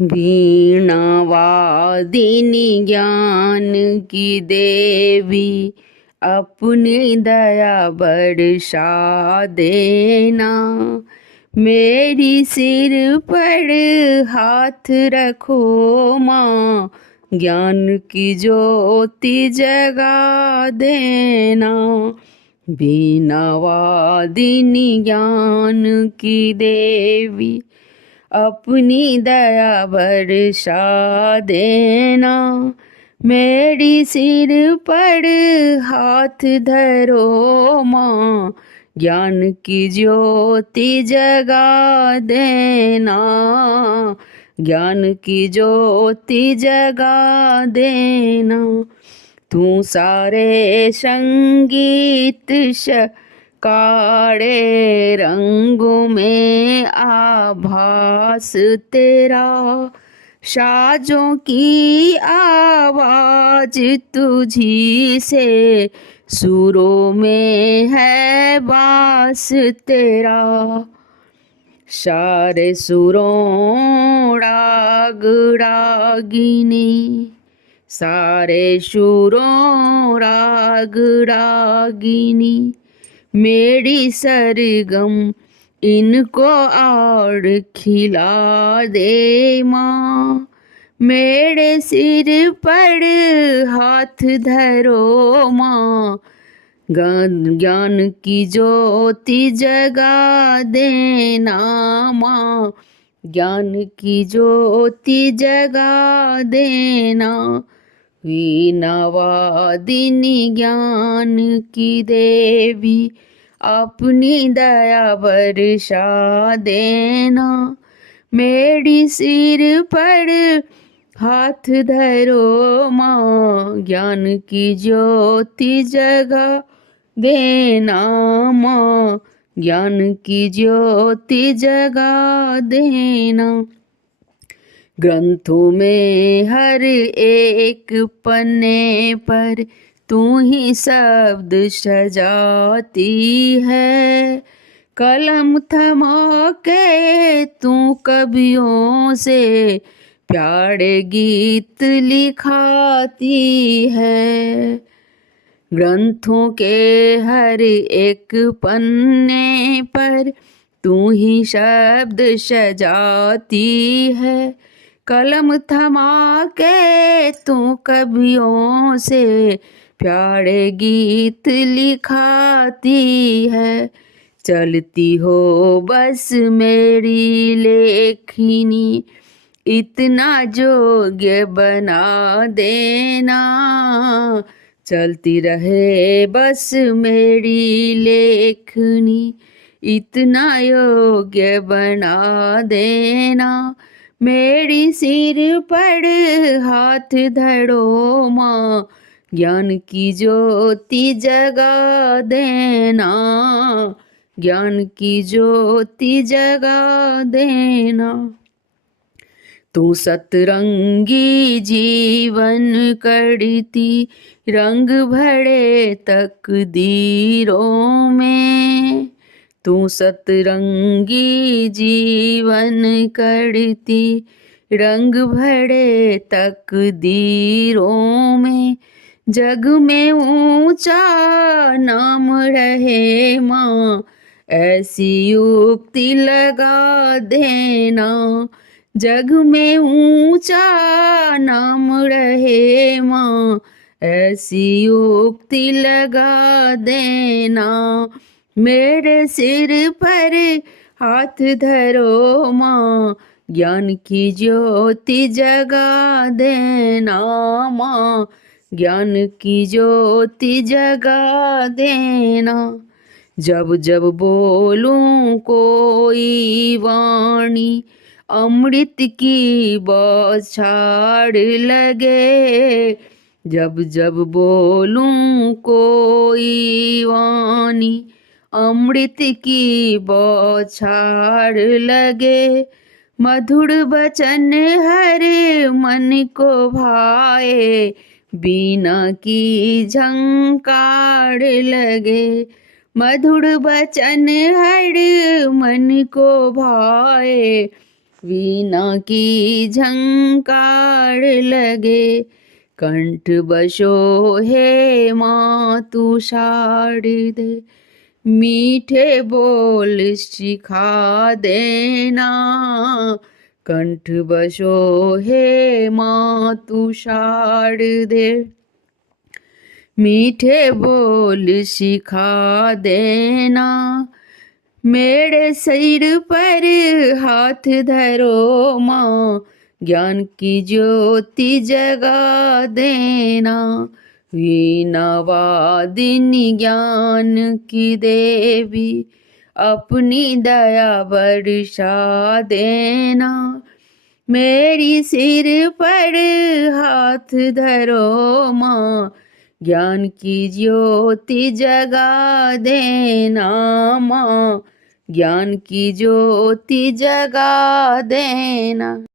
वीणा वादिनी ज्ञान की देवी, अपनी दया बरसा देना। मेरी सिर पर हाथ रखो माँ, ज्ञान की ज्योति जगा देना। वीणा वादिनी ज्ञान की देवी, अपनी दया बरसा देना। मेरी सिर पर हाथ धरो माँ, ज्ञान की ज्योति जगा देना। ज्ञान की ज्योति जगा देना। तू सारे संगीत काड़े रंगों में आभास तेरा, साजों की आवाज तुझी से, सुरों में है बास तेरा। सारे सुरों राग रागिनी, सारे सुरों राग रागिनी, मेरी सरगम इनको और खिला दे माँ। मेरे सिर पर हाथ धरो माँ, ज्ञान की ज्योति जगा देना माँ। ज्ञान की ज्योति जगा देना। वीणा वादिनी ज्ञान की देवी, अपनी दया बरसा देना। मेरी सिर पर हाथ धरो माँ, ज्ञान की ज्योति जगा देना माँ। ज्ञान की ज्योति जगा देना। ग्रंथों में हर एक पन्ने पर तू ही शब्द सजाती है। कलम थमा के तू कवियों से प्यारे गीत लिखाती है। ग्रंथों के हर एक पन्ने पर तू ही शब्द सजाती है। कलम थमा के तू कवियों से प्यारे गीत लिखाती है। चलती हो बस मेरी लेखनी, इतना योग्य बना देना। चलती रहे बस मेरी लेखनी, इतना योग्य बना देना। मेरी सिर पर हाथ धरो माँ, ज्ञान की ज्योति जगा देना। ज्ञान की ज्योति जगा देना। तू सतरंगी जीवन करती, रंग भरे तकदीरों में। तू सतरंगी जीवन करती, रंग भरे तकदीरों में। जग में ऊंचा नाम रहे माँ, ऐसी युक्ति लगा देना। जग में ऊंचा नाम रहे माँ, ऐसी युक्ति लगा देना। मेरे सिर पर हाथ धरो माँ, ज्ञान की ज्योति जगा देना माँ। ज्ञान की ज्योति जगा देना। जब जब बोलूं कोई वाणी, अमृत की बौछार लगे। जब जब बोलूं कोई वाणी, अमृत की बौछार लगे। मधुर वचन हर मन को भाए, बीना की झंकार लगे। मधुर वचन हर मन को भाए, वीणा की झंकार लगे, कंठ बसो हे माँ तू शारदे। मीठे बोल सिखा देना, कंठ बसो हे माँ तू शारदे। मीठे बोल सिखा देना, मेरे सिर पर हाथ धरो माँ, ज्ञान की ज्योति जगा देना। वीणा वादिनी ज्ञान की देवी, अपनी दया बरसा देना। मेरी सिर पर हाथ धरो माँ, ज्ञान की ज्योति जगा देना माँ, ज्ञान की ज्योति जगा देना।